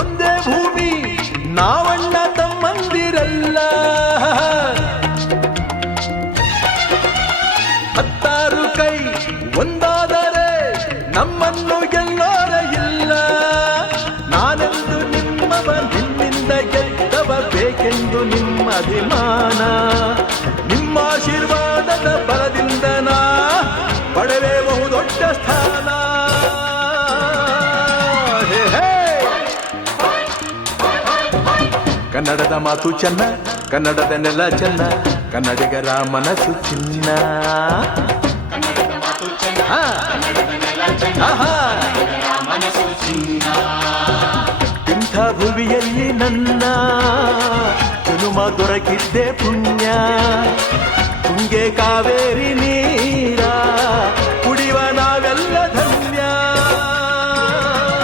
ಒಂದೇ ಭೂಮಿ, ನಾವಣ್ಣ ತಮ್ಮಂದಿರಲ್ಲ. ಹತ್ತಾರು ಕೈ ಒಂದಾದರೆ ನಮ್ಮನ್ನು ಗೆಲ್ಲೋರ ಇಲ್ಲ. ನಾನೆಂದು ನಿಮ್ಮವ, ನಿನ್ನಿಂದ ಗೆದ್ದವ ಬೇಕೆಂದು ನಿಮ್ಮ ಅಭಿಮಾನ. ನಿಮ್ಮ ಆಶೀರ್ವಾದದ ಬಲದಿಂದ ನಾ ಕೊಡಲೇ ಬಹು ದೊಡ್ಡ ಸ್ಥಾನ. ಕನ್ನಡದ ಮಾತು ಚೆನ್ನ, ಕನ್ನಡದ ನೆಲ ಚೆನ್ನ ಕನ್ನಡಿಗರ ಮನಸ್ಸು ಚಿನ್ನ. ಇಂಥ ಭುವಿಯಲ್ಲಿ ನನ್ನ ಜನುಮ ದೊರಕಿದ್ದೆ ಪುಣ್ಯ. ತುಂಗೆ ಕಾವೇ